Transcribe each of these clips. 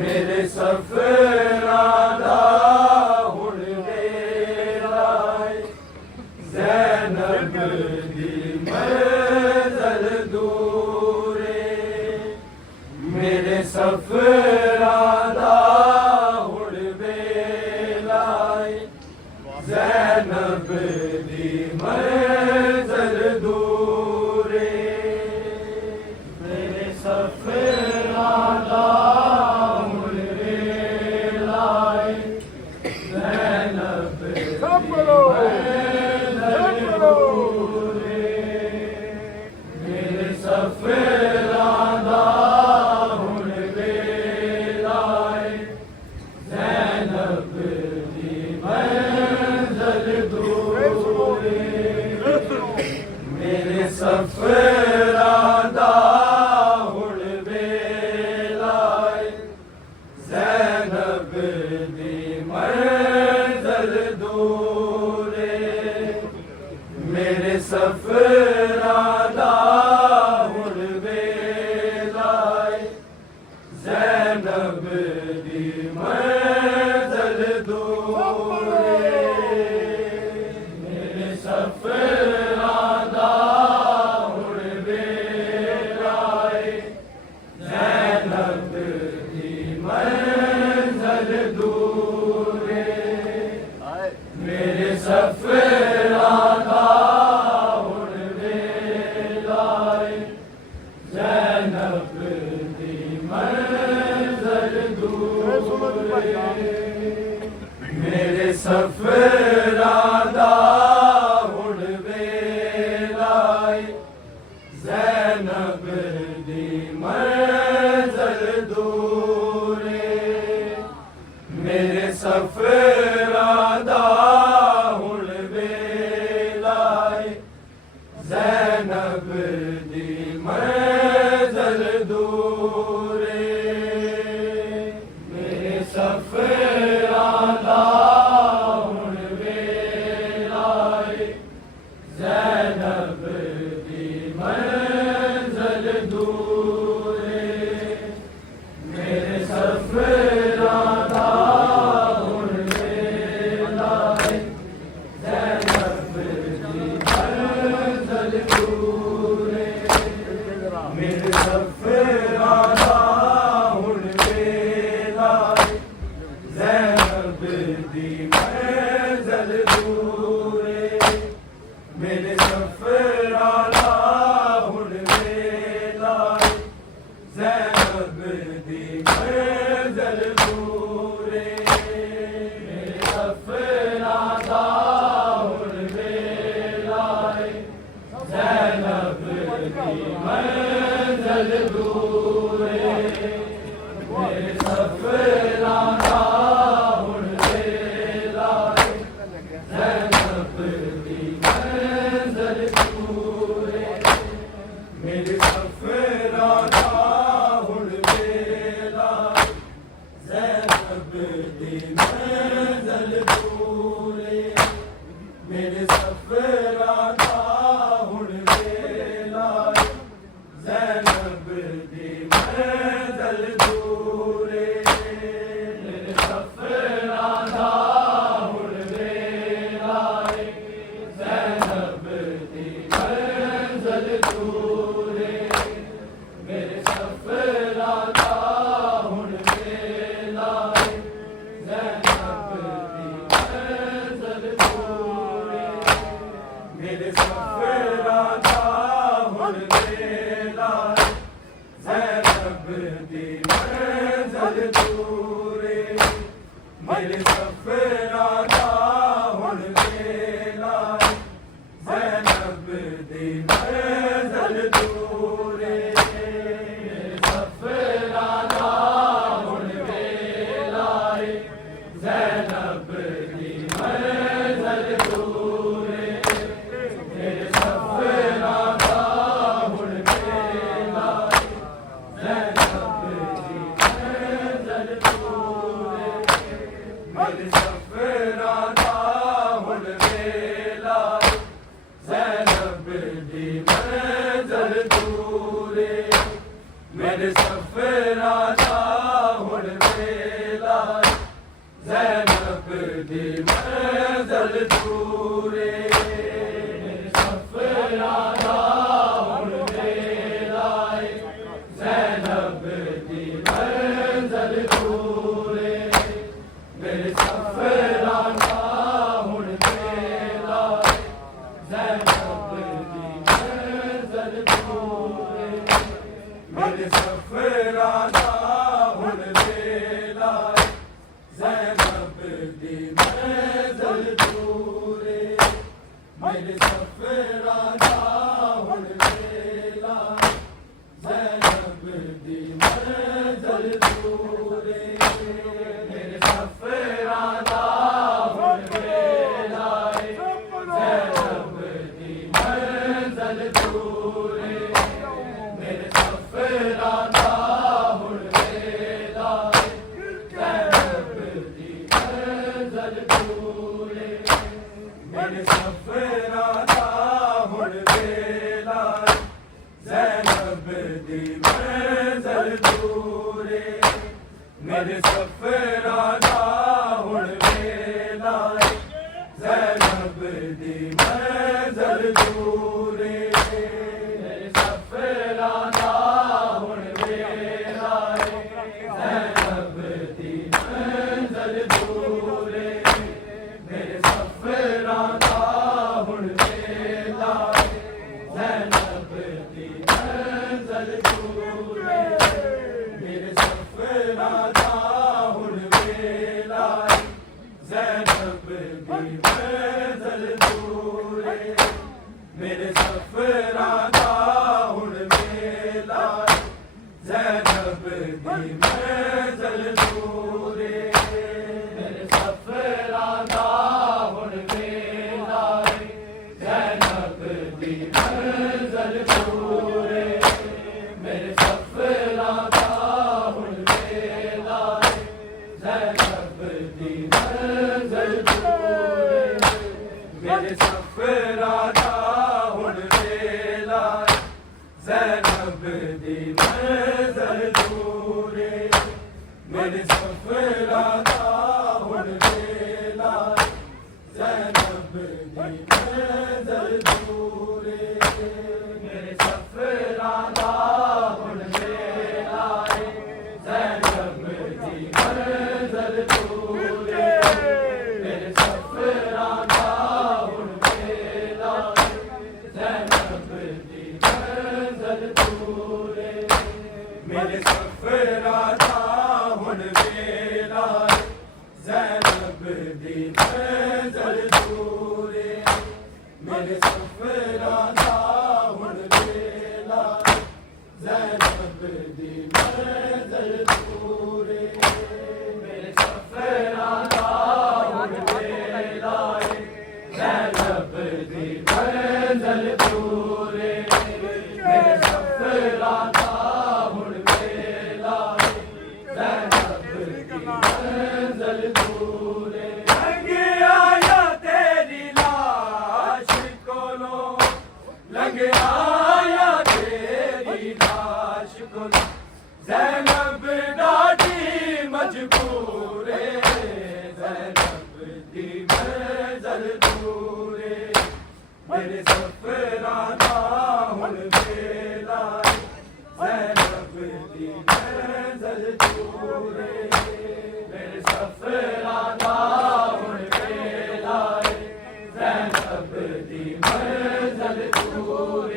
मेरे सफर सफरादा हुण वेलाए ज़ैनब दी मंज़िल दूरे मेरे सफरादा हुण वेलाए ज़ैनब दी मंज़िल दूरे मेरे सफरादा हुण वेलाए ज़ैनब दी मंज़िल दूरे मेरे सफरादा हुण वेलाए ज़ैनब दी मंज़िल दूरे मेरे सफरादा हुण वेलाए ज़ैनब दी मंज़िल दूरे मेरे सफरादा हुण वेलाए ज़ैनब दी मंज़िल दूरे मेरे सफरादा हुण वेलाए ज़ैनब दी मंज़िल दूरे मेरे सफरादा हुण वेलाए ज़ैनब दी मंज़िल दूरे मेरे सफरादा हुण वेलाए ज़ैनब दी मंज़िल दूरे मेरे सफरादा हुण वेलाए ज़ैनब दी मंज़िल दूरे मेरे सफरादा हुण वेलाए ज़ैनब दी मंज़िल दूरे मेरे सफरादा हुण वेलाए ज़ैनब दी मंज़िल दूरे मेरे सफरादा हुण वेलाए ज़ैनब दी मंज़िल दूरे मेरे सफरादा हुण वेलाए ज़ैनब दी मंज़िल दूरे मेरे सफरादा हुण वेलाए ज़ैनब दी मंज़िल दूरे मेरे सफरादा हुण वेलाए ज़ैनब दी मंज़िल दूरे मेरे सफरादा हुण वेलाए ज़ैनब दी मंज़िल दूरे मेरे सफरादा हुण वेलाए ज़ैनब दी मंज़िल दूरे मेरे सफरादा हुण वेलाए ज़ैनब दी मंज़िल दूरे मेरे सफरादा हुण वेलाए ज़ैनब दी मंज़िल दूरे मेरे सफरादा हुण वेलाए ज़ैनब दी मंज़िल दूरे मेरे सफरादा हुण वेलाए ज़ैनब दी मंज़िल दूरे मेरे सफरादा हुण वेलाए ज़ैनब दी मंज़िल दूरे मेरे सफरादा हुण वेलाए ज़ैनब दी मंज़िल दूरे मेरे सफरादा हुण वेलाए ज़ैनब दी मंज़िल दूरे मेरे सफरादा हुण वेलाए ज़ैनब दी मंज़िल दूरे मेरे सफरादा हुण वेलाए ज़ैनब दी मंज़िल दूरे मेरे सफरां दा हुण वेला ज़ैनब दी मंज़िल दूर मेरे सफरां दा हुण वेला ज़ैनब दी मंज़िल दूर मेरे सफरां दा हुण वेला ज़ैनब दी मंज़िल दूर मेरे सफरां दा हुण वेला ज़ैनब दी मंज़िल दूर मेरे सफरां दा हुण वेला ज़ैनब दी मंज़िल दूर मेरे सफरां दा हुण वेला ज़ैनब दी मंज़िल दूर मेरे सफरां दा हुण वेला ज़ैनब दी मंज़िल दूर मेरे सफरां दा हुण वेला ज़ैनब दी मंज़िल दूर मेरे सफरां दा हुण वेला ज़ैनब दी मंज़िल दूर मेरे सफरां दा हुण वेला ज़ैनब दी मंज़िल दूर मेरे सफरां दा हुण वेला ज़ैनब दी मंज़िल दूर मेरे सफरां दा हुण वेला ज़ैनब दी मंज़िल दूर मेरे सफरां दा हुण वेला ज़ैनब दी मंज़िल दूर मेरे सफरां दा हुण वेला ज़ैनब दी मंज़िल दूर मेरे सफरां दा हुण वेला ज़ैनब दी मंज़िल दूर मेरे सफरां दा हुण वेला ज़ैनब दी मंज़िल दूर लंघ आया तेरी लाश कोलों लंघ आया तेरी लाश कोलों ज़ैनब डाडी मजबूर ज़ैनब दी मंज़िल दूर मेरे सफरां दा हुण वेला ज़ैनब दी मंज़िल दूर मेरे सफरां दा हुण वेला ज़ैनब दी मंज़िल दूर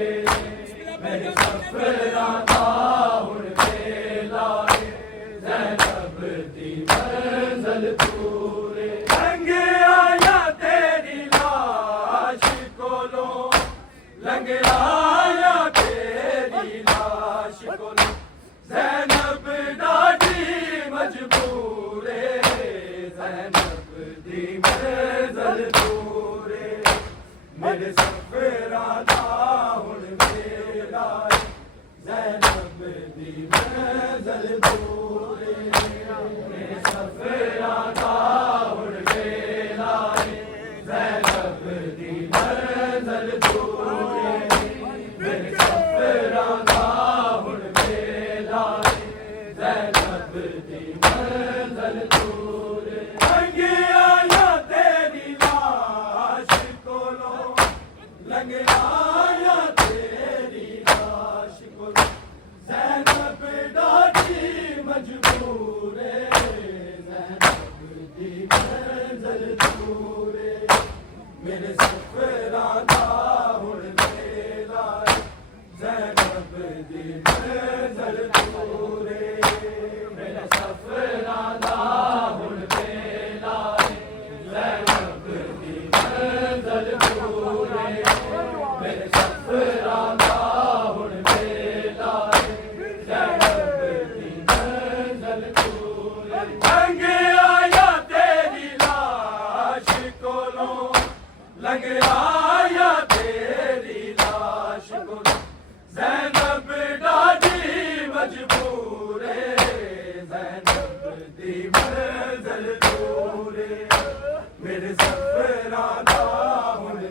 मेरे सफरां दा हुण वेला ज़ैनब दी मंज़िल दूर लंघ आया तेरी लाश कोलों लंघ आया तेरी लाश कोलों ज़ैनब डाडी मजबूर ज़ैनब दी मंज़िल दूर मेरे सफरां दा हुण वेला ज़ैनब दी मंज़िल दूर मेरे सफरां दा हुण वेला ज़ैनब दी मंज़िल दूर मेरे सफरां दा हुण वेला ज़ैनब दी मंज़िल दूर लंघ आया तेरी लाश कोलों लंघ आया तेरी लाश कोलों ज़ैनब डाडी मजबूर ज़ैनब दी मंज़िल दूर मेरे सफरां दा हुण वेला ज़ैनब दी मंज़िल दूर मेरे सफरां दा हुण वेला ज़ैनब दी मंज़िल दूर मेरे सफरां दा हुण वेला ज़ैनब दी मंज़िल दूर लंघ आया तेरी लाश कोलों लंघ आया तेरी लाश कोलों ज़ैनब डाडी मजबूर ज़ैनब दी मंज़िल दूर मेरे सफरां दा हुण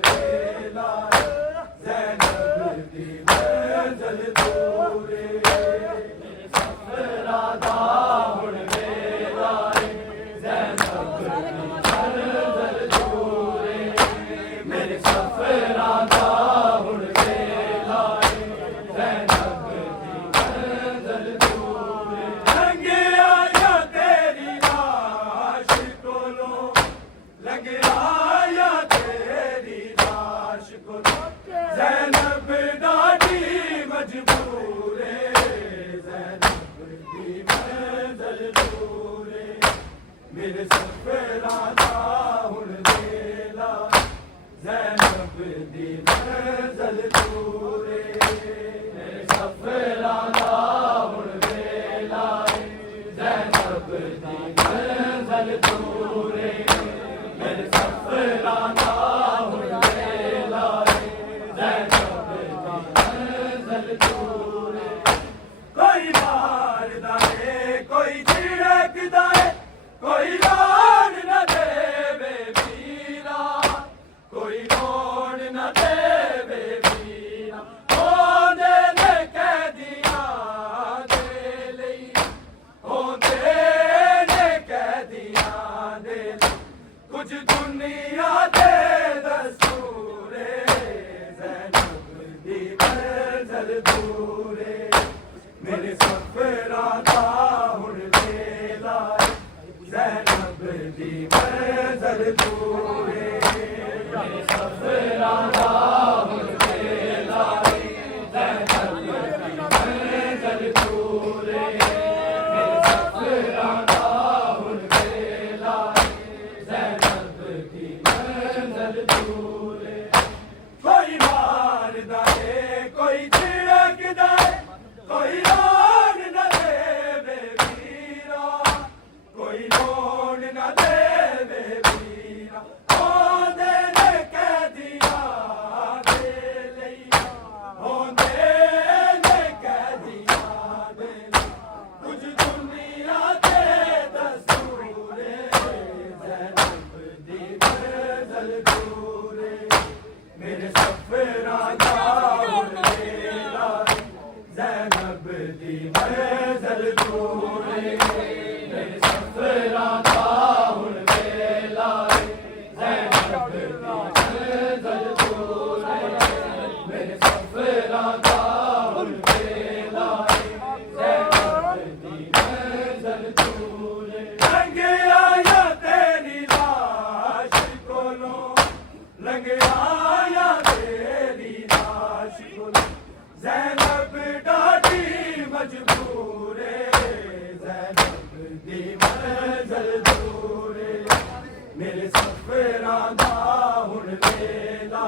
मंज़िल दूरे मेरे सफ़रां दा हुण वेला ज़ैनब दी मंज़िल दूरे लंघे आया तेरी लाश कोलों लंघे आया तेरी लाश कोलों ज़ैनब डाडी मजबूर ज़ैनब दी मंज़िल दूरे मेरे सफ़रां दा हुण वेला ज़ैनब दी मंज़िल दूरे मेरे सफ़रां दा हुण वेला ज़ैनब दी मंज़िल दूरे मेरे सफ़रां दा हुण वेला ज़ैनब दी मंज़िल दूरे कोई मारदा है कोई झिड़कदा है कोई लाड न देवे वीरा कोई लोड न देवे वीरा होंदे ने कैदियां दे लई होंदे ने कैदियां दे लई कुछ दुनिया दे दस्तूरे ज़ैनब दी मंज़िल दूरे मेरे सफ़रां दा हुण वेला ज़ैनब दी मंज़िल दूरे मेरे सफ़रां दा हुण वेला ज़ैनब दी मंज़िल दूरे मेरे सफ़रां दा हुण वेला ज़ैनब दी मंज़िल दूरे कोई मारदा है कोई झिड़कदा है कोई लाड न देवे वीरा कोई लोड न देवे वीरा होंदे ने कैदियां दे लई होंदे ने कैदियां दे लई कुछ दुनिया दे दस्तूरे ज़ैनब दी मंज़िल दूरे मेरे सफ़रां दा हुण वेला ज़ैनब दी मंज़िल दूरे मेरे सफ़रां दा हुण वेला ज़ैनब दी मंज़िल दूरे मेरे सफ़रां दा हुण वेला ज़ैनब दी मंज़िल दूरे लंघे आया तेरी लाश कोलों लंघे आया तेरी लाश कोलों ज़ैनब डाडी मजबूर ज़ैनब दी मंज़िल दूरे मेरे सफ़रां दा हुण वेला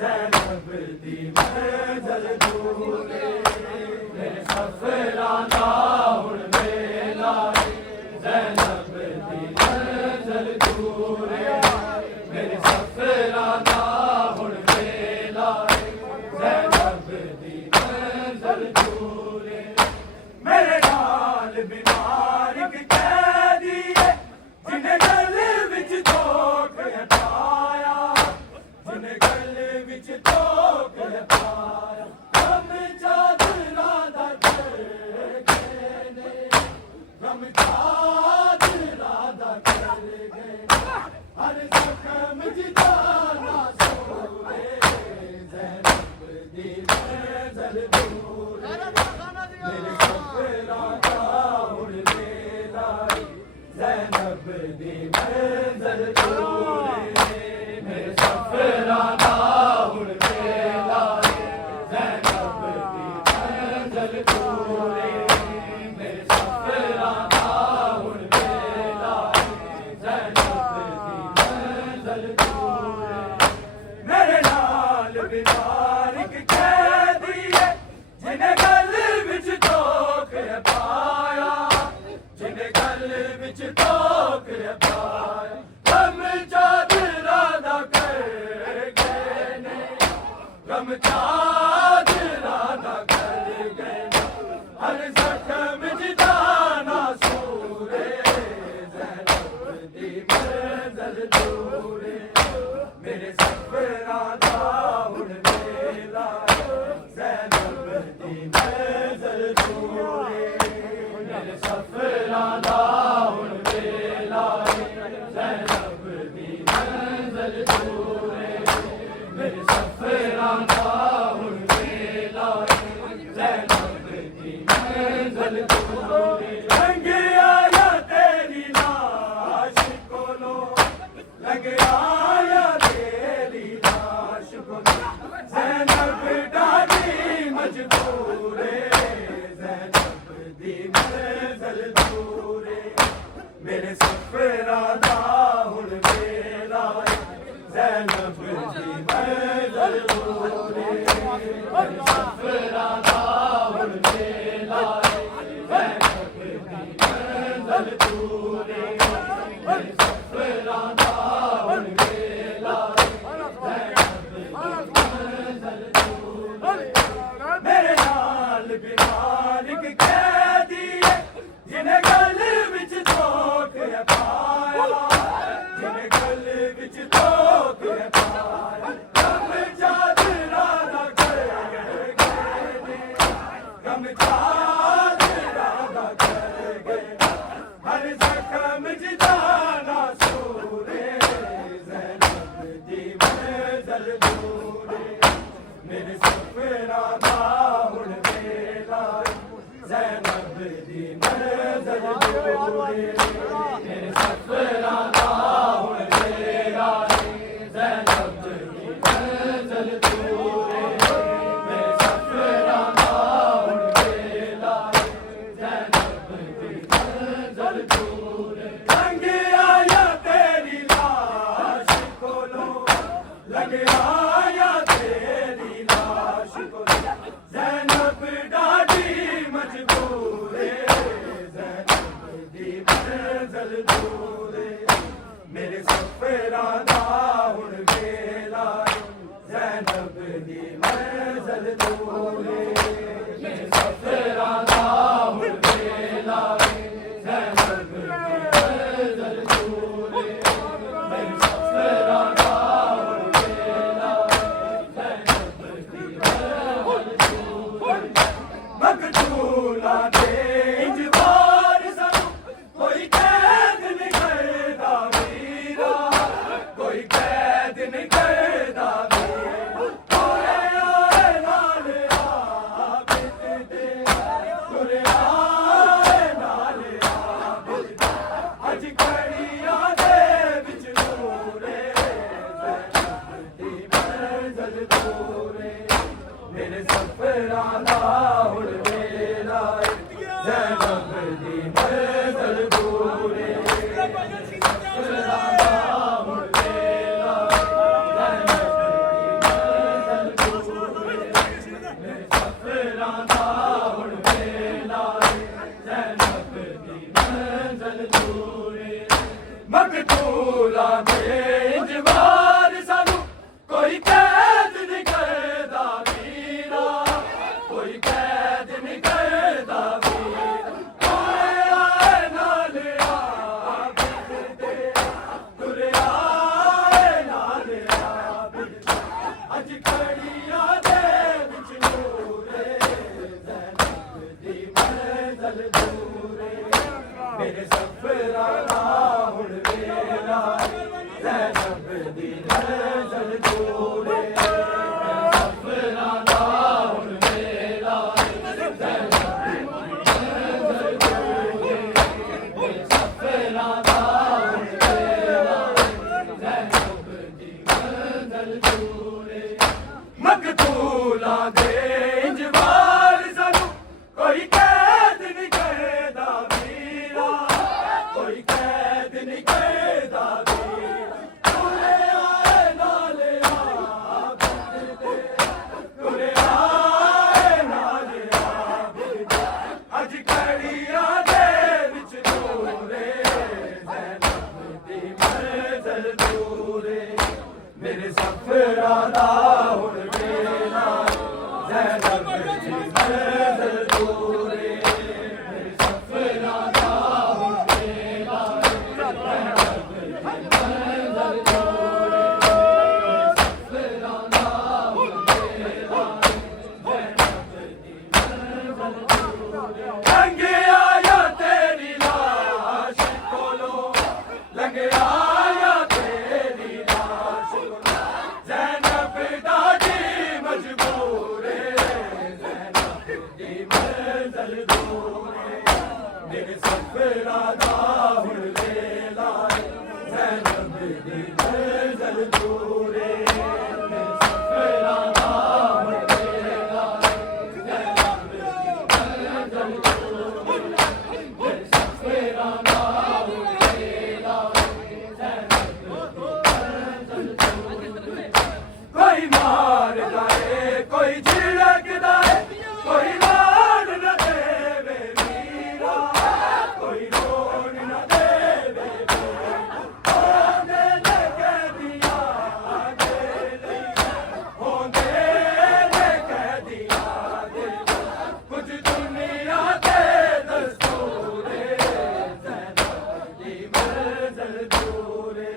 ज़ैनब दी मंज़िल दूरे मेरे सफ़रां दा हुण वेला ज़ैनब दी मंज़िल दूरे मेरे सफ़रां दा हुण वेला ज़ैनब दी मंज़िल दूरे मेरे नाल बीमार इक कैदी है जिन्हें गल विच धोख पाया जिन्हें गल विच धोख पाया गम चादरां दा कर गए ने गम चादरां दा कर गए हर जख्म जिताना सोए ज़ैनब दी मंज़िल दूरे मेरे सफ़रां दा हुण वेला ज़ैनब दी मंज़िल दूरे मेरे सफ़रां दा हुण वेला ज़ैनब दी मंज़िल दूरे मेरे सफ़रां दा हुण वेला ज़ैनब दी मंज़िल दूरे मेरे नाल बीमार इक कैदी है जिन्हें गल विच धोख पाया जिन्हें गल विच धोख पाया गम चादरां दा कर गए ने गम चादरां दा कर गए हर जख्म जिताना सूरे ज़ैनब दी मंज़िल दूरे मेरे सफ़रां दा हुण वेला ज़ैनब दी मंज़िल दूरे मेरे सफ़रां दा हुण वेला ज़ैनब दी मंज़िल दूर मेरे सफ़रां दा हुण वेला ज़ैनब दी मंज़िल दूर लंघ आया तेरी लाश कोलों लंघ आया तेरी लाश कोलों ज़ैनब डाली मजबूर ज़ैनब दी मंज़िल दूर मेरे सफ़रां दा हुण वेला ज़ैनब दी मंज़िल दूर मेरे सफ़रां दा हुण वेला ज़ैनब दी मंज़िल दूर मेरे सफ़रां दा हुण वेला ज़ैनब दी मंज़िल दूर मेरे नाल बीमार इक कैदी जिन्हें गल विच धोख पाया जिन्हें गल विच धोख पाया कम चादरा दा कर गए कम चादरा दा कर गए हर जख्म जिदाना सूरे ज़ैनब दी मंज़िल दूर मेरे सफ़रां दा हुण वेला ज़ैनब दी मंज़िल दूर मेरे सफ़रां दा हुण वेला ज़ैनब दी मंज़िल दूर मेरे सफ़रां दा हुण वेला ज़ैनब दी मंज़िल दूर लंघ आया तेरी लाश कोलों लंघ आया तेरी लाश कोलों ज़ैनब डाली मजबूर ज़ैनब दी मंज़िल दूर मेरे सफ़रां दा हुण वेला ज़ैनब दी मंज़िल दूर मेरे सफ़रां दा हुण वेला ज़ैनब दी मंज़िल दूर मेरे सफ़रां दा हुण वेला ज़ैनब दी मंज़िल दूर मकतूला दे इंज वार सानू कोई कैद नहीं करदा वीरा कोई कैद नहीं करदा वीरा तुरे आए नाल आबिद दे तुरे आए नाल आबिद दे अज घड़ियां दे विच नूरे ज़ैनब दी मंज़िल दूर मेरे सफ़रां दा हुण वेला ज़ैनब दी मंज़िल दूर मेरे सफ़रां दा हुण वेला ज़ैनब दी मंज़िल दूर मेरे सफ़रां दा हुण वेला ज़ैनब दी मंज़िल दूर मकतूला दे इंज वार सानू कोई कैद नहीं करदा वीरा कोई कैद नहीं करदा वीरा तुरे आए नाल आबिद दे तुरे आए नाल आबिद दे अज घड़ियां दे विच नूरे ज़ैनब दी मंज़िल दूर मेरे सफ़रां दा हुण वेला ज़ैनब दी मंज़िल दूर मेरे सफ़रां दा हुण वेला ज़ैनब दी मंज़िल दूर मेरे सफ़रां दा हुण वेला ज़ैनब दी मंज़िल दूर मकतूला दे इंज वार सानू कोई कैद नहीं करदा वीरा कोई कैद नहीं करदा वीरा तुरे आए नाल आबिद दे तुरे आए नाल आबिद दे अज घड़ियां दे विच नूरे ज़ैनब दी मंज़िल दूर मेरे सफ़रां दा हुण वेला ज़ैनब दी मंज़िल दूर मेरे सफ़रां दा हुण वेला ज़ैनब दी मंज़िल दूर मेरे सफ़रां दा हुण वेला ज़ैनब दी मंज़िल दूर लंघ आया तेरी लाश कोलों लंघ दी मंज़िल दूरे सफ़रा नाम तेरा ज़ैनब दी मंज़िल दूरे सफ़रा नाम तेरा ज़ैनब दी मंज़िल दूरे कोई मारदा है कोई झिड़कदा है कोई लाड न देवे मीरा कोई रोन न देवे होंदे लेके दिया दे होंदे लेके दिया दे कुछ दुनिया के दस्तूरे ज़ैनब दी मंज़िल दूरे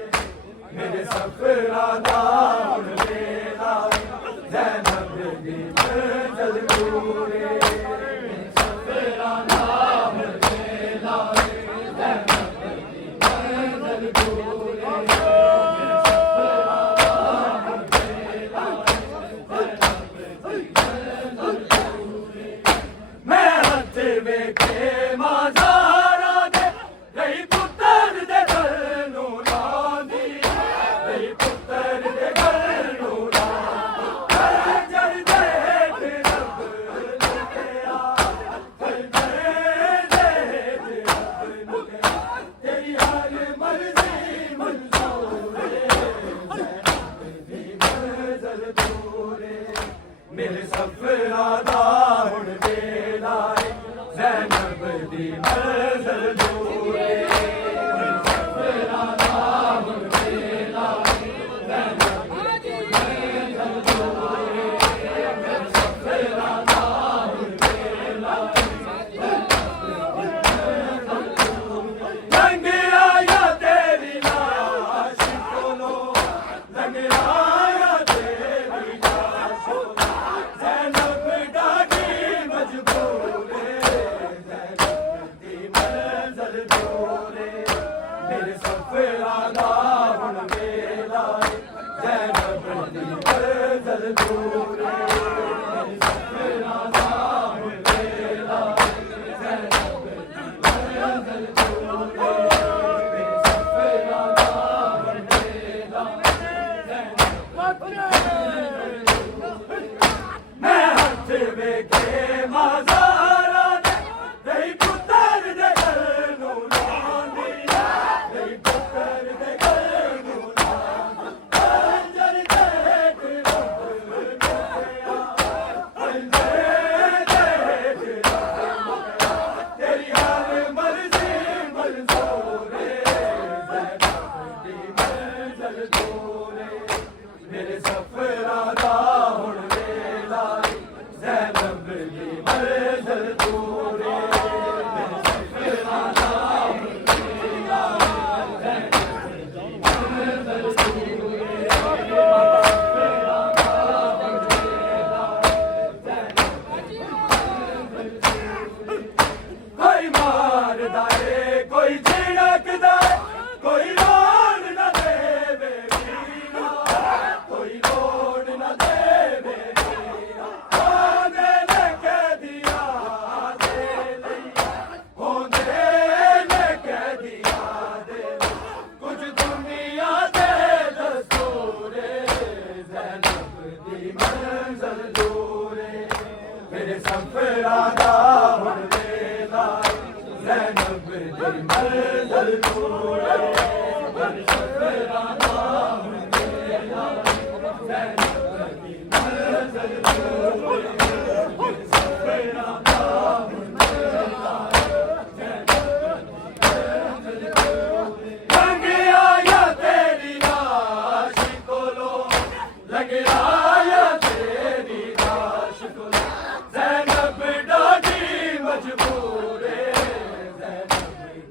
मेरे सफ़रा नाम तेरा ज़ैनब दी मंज़िल दूरे सफ़रा नाम तेरा ज़ैनब दी मंज़िल दूरे सफ़रा नाम तेरा ज़ैनब दी मंज़िल दूरे मैं हथ वेखे माज़ारा दे रही पुत्तर दे गल नूं लांदी रही पुत्तर दे गल नूं मेरे सफ़रा दा हुण वेला ज़ैनब दी मंज़िल दूरे मेरे सफ़रा दा हुण वेला ज़ैनब दी मंज़िल दूरे मेरे सफ़रा दा हुण वेला लंघ आया तेरी लाश कोलो लंघ आया तेरी लाश ज़ैनब डाकी मजबूरे ज़ैनब दी मंज़िल दूरे मेरे सफ़रा दा हुण वेला ज़ैनब दी मंज़िल दूरे मेरे सफ़रा दा हुण वेला ज़ैनब दी मंज़िल दूरे मेरे सफ़रा दा हुण वेला मैं हथ वेखे माज़ारा दे रही पुत्तर दे गल नूं लांदी रही पुत्तर दे गल नूं लांदी अंजर देख रब मुकया अंजर देख रब मुकया तेरी हर मर्ज़ी मंज़ूरे ज़ैनब दी मंज़िल दूरे मेरे सफ़रा दा हुण वेला ज़ैनब दी मंज़िल दूरे मेरे सफ़रा दा हुण वेला ज़ैनब दी मंज़िल दूरे सफ़रा दा हुण वेला ज़ैनब दी मंज़िल दूरे कोई मारदा है कोई झिड़कदा है कोई रोन न देवे मीरा कोई रोन न देवे मीरा होंदे लेके दिया दे होंदे लेके दिया दे कुछ दुनिया के दस्तूरे ज़ैनब दी मंज़िल दूरे मेरे सफ़रा दा हुण वेला ज़ैनब दी मंज़िल दूरे मेरे सफ़रा दा हुण वेला ज़ैनब दी मंज़िल दूरे मेरे सफ़रा दा हुण वेला ज़ैनब दी मंज़िल दूरे लंघ आया तेरी लाश कोलो लंघ आया तेरी लाश कोलो ज़ैनब डाकी मजबूरे ज़ैनब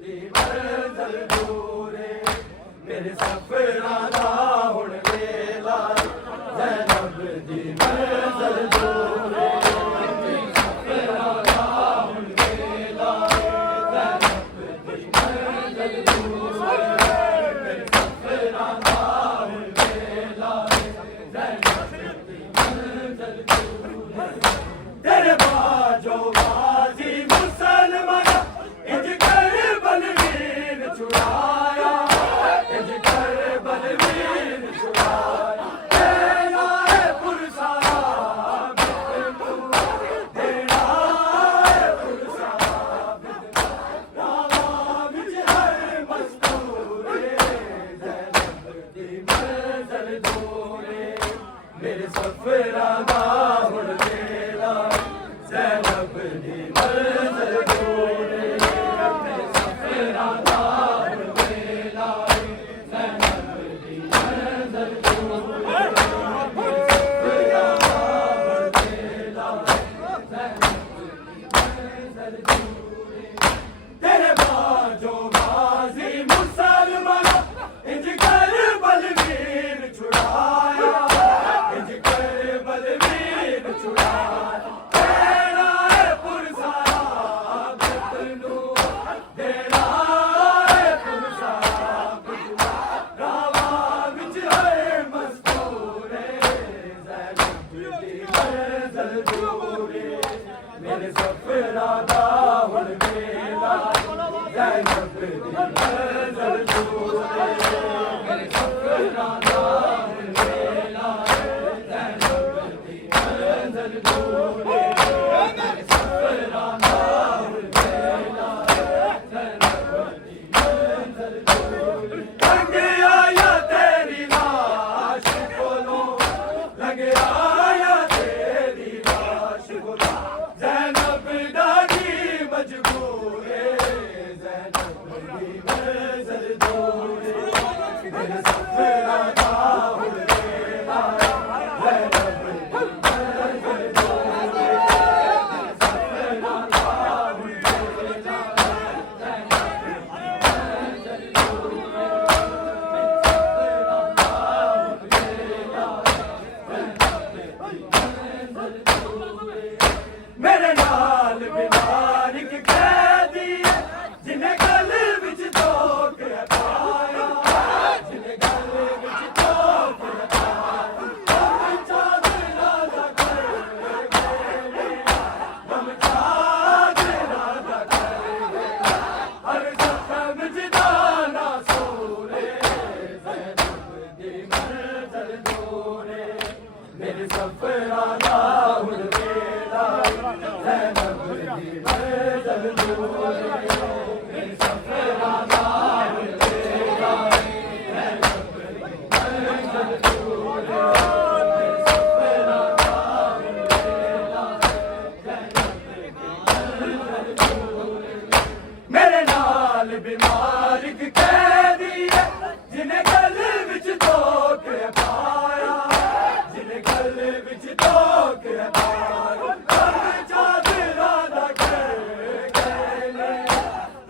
दी मंज़िल दूरे मेरे सफ़रा दा हुण वेला ज़ैनब दी मंज़िल दूरे मेरे सफ़रा दा हुण वेला ज़ैनब दी मंज़िल दूरे मेरे सफ़रा दा हुण वेला ज़ैनब दी मंज़िल दूरे तेरे बाजो बाजी मुसलमान इंज कर बलवीर छुड़ाया इंज कर सफरा दा हुण वेला ज़ैनब दी मंज़िल दूरे मेरे सफरा दा हुण वेला ज़ैनब दी मंज़िल दूरे तेरे बाजो बाजी मुसलमान इंज कर बलवीर छुड़ाया इंज कर बलवीर छुड़ाया तेरा है पुरसारा बितनू तेरा है पुरसारा बितनू रावा विच है मस्तूरे ज़ैनब दी मंज़िल दूरे मेरे सफरा दा हुण वेला ज़ैनब दी मंज़िल दूरे मेरे सफरा दा हुण वेला ज़ैनब दी मंज़िल दूरे मेरे सफरा दा हुण वेला ज़ैनब दी मंज़िल दूरे लग आया तेरी लाश कोलों लग आया तेरी लाश कोलों ज़ैनब डाली मजबूर ज़ैनब दी मंज़िल दूरे मेरे सफरा दा हुण वेला ज़ैनब दी मंज़िल दूरे मेरे सफरा दा हुण वेला ज़ैनब दी मंज़िल दूरे मेरे सफरा दा हुण वेला ज़ैनब दी मंज़िल दूरे मेरे नाल बीमार इक कैदी जिन्हें गल विच धोख पाया जिन्हें गल विच धोख पाया चादरा दा कर गम चादरा दा कर हर जख्म जिदाना सूरे ज़ैनब दी मंज़िल दूरे मेरे सफरा दा हुण वेला ज़ैनब दी मंज़िल दूरे मेरे सफरा दा हुण वेला ज़ैनब दी मंज़िल दूरे मेरे सफरा दा हुण वेला ज़ैनब दी मंज़िल दूरे मेरे नाल बीमार इक कैदी है जिन्हें गल विच धोख पाया जिन्हें गल विच धोख पाया चादरा दा कर गए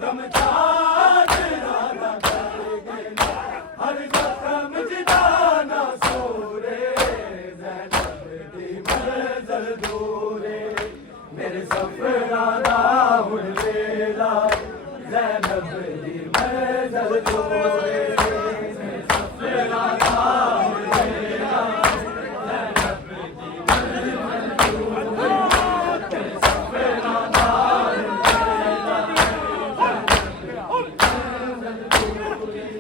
गम चादरा दा कर गए हर जख्म जिदाना सूरे ज़ैनब दी मंज़िल दूरे मेरे सफरा दा हुण वेला ज़ैनब दी मंज़िल दूरे मेरे सफरा दा हुण वेला ज़ैनब दी मंज़िल दूरे मेरे सफरा दा हुण वेला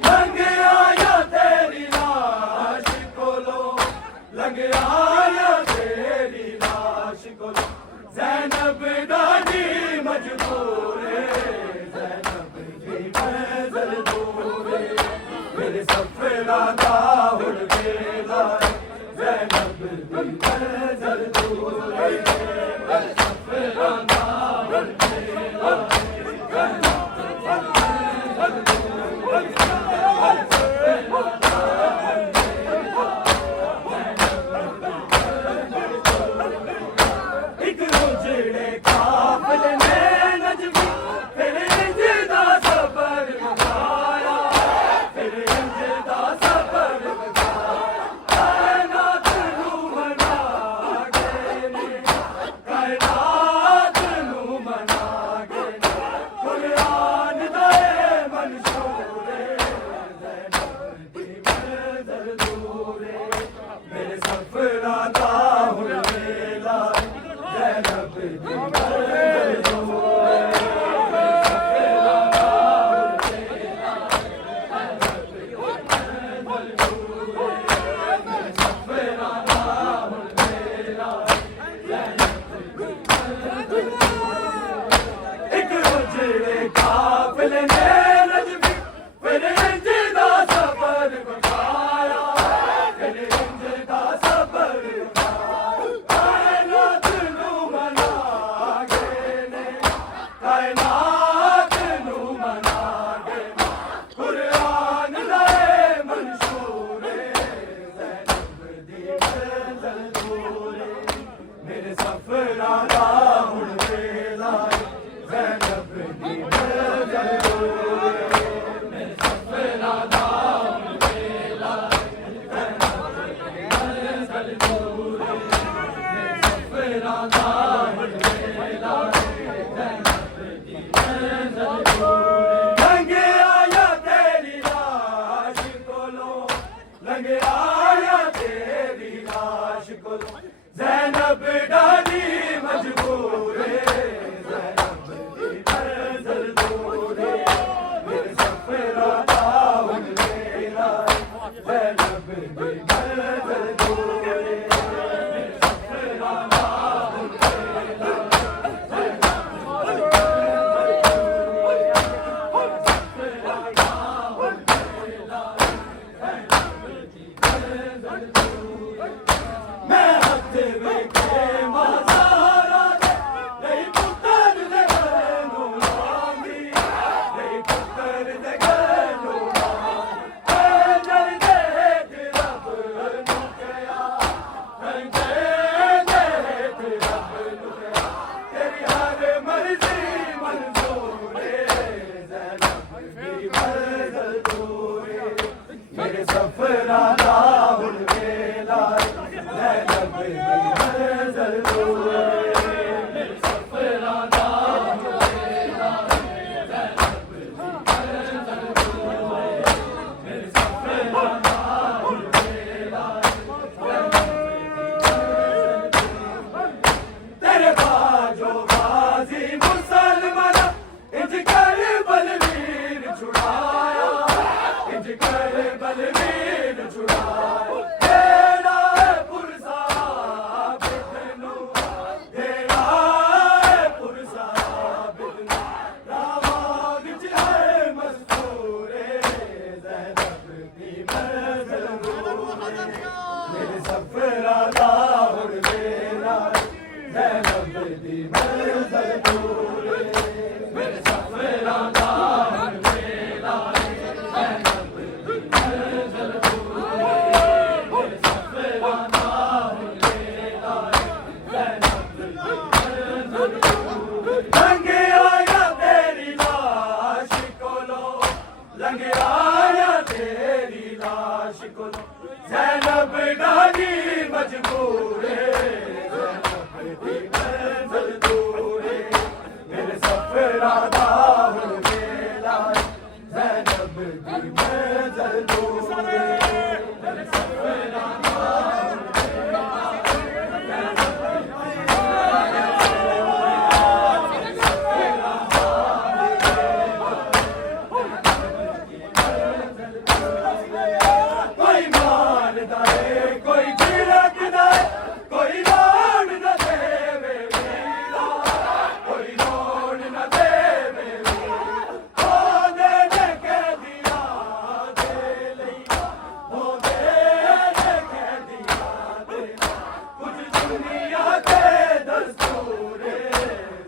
लग आया तेरी लाश कोलों लग आया तेरी लाश कोलों ज़ैनब डाली मजबूर ज़ैनब दी मंज़िल दूरे मेरे सफरा दा हुण वेला ज़ैनब दी मंज़िल दूरे मेरे सफरा दा हुण वेला एक उजड़े काफ़िले में नजमी फिर इंज दा सबर मुकाया फिर इंज दा सबर मुकाया लंघ आया तेरी लाश को ज़ैनब डाली मजबूर ज़ैनब दी नज़र दूर मेरे सफरा दाऊन मेरा ज़ैनब दी नज़र दूर मेरे सफरा दाऊन मेरा मैं हथ वेखे माज़ारा दे नहीं पुत्र दे घर नूं लांदी नहीं पुत्र दे घर नूं लांदी नजर देख रब नूं किया नजर देख रब नूं किया तेरी हर मर्जी मंजूर ज़ैनब दी मंज़िल दूर मेरे सफरा दा हुन वेला ज़ैनब दी मंज़िल दूर मेरे सफरा दा हुन वेला ज़ैनब दी मंज़िल दूर मेरे सफरा दा हुन वेला तेरे बाजो बाजी मुसलमान इंज कर बलवीर छुड़ाया इंज कर बलवीर छुड़ाया तेरा है पुरसा बिदनू तेरा है पुरसा बिदनू रामा विच है मस्तूर ज़ैनब दी मंज़िल दूर मेरे सफरा दा हुन वेला ज़ैनब दी मंज़िल दूर मेरे सफरा दा हुन वेला ज़ैनब दी मंज़िल दूर मेरे सफरा दा हुन वेला ज़ैनब दी मंज़िल दूर लंघ आया तेरी लाश कोलो लंघ आया तेरी लाश कोलो ज़ैनब डाली मजबूर ज़ैनब दी मंज़िल दूर मेरे सफरा दा हुन वेला ज़ैनब दी मंज़िल दूर मेरे सफरा दा हुन वेला कोई मारदा है कोई झिड़कदा है कोई लोड़ न देवे वीरा कोई लोड़ न देवे वीरा ओ दे दे के दिया दे लई ओ दे दे के दिया दे कुछ दुनिया के दस्तूर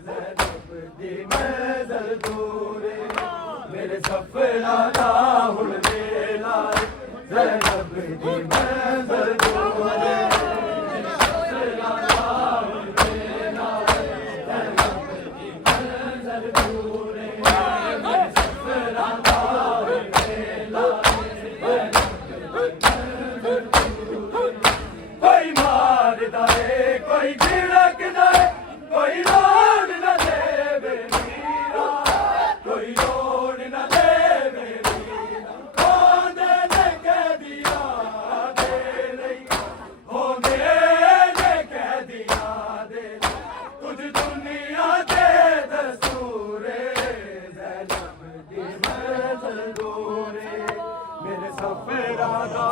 ज़ैनब दी मंज़िल दूर मेरे सफरा दा हुन वेला ज़ैनब दी मंज़िल दूर मेरे सफरा दा हुन वेला ज़ैनब दी मंज़िल दूर मेरे सफरा दा हुन वेला ज़ैनब दी मंज़िल दूर कोई मारदा है कोई झिड़कदा है कोई लोड़ न देवे वीरा कोई लोड़ न देवे वीरा ओ दे दे के दिया दे लई ओ दे दे के दिया दे कुछ दुनिया के दस्तूर ज़ैनब दी मंज़िल दूर मेरे सफरा दा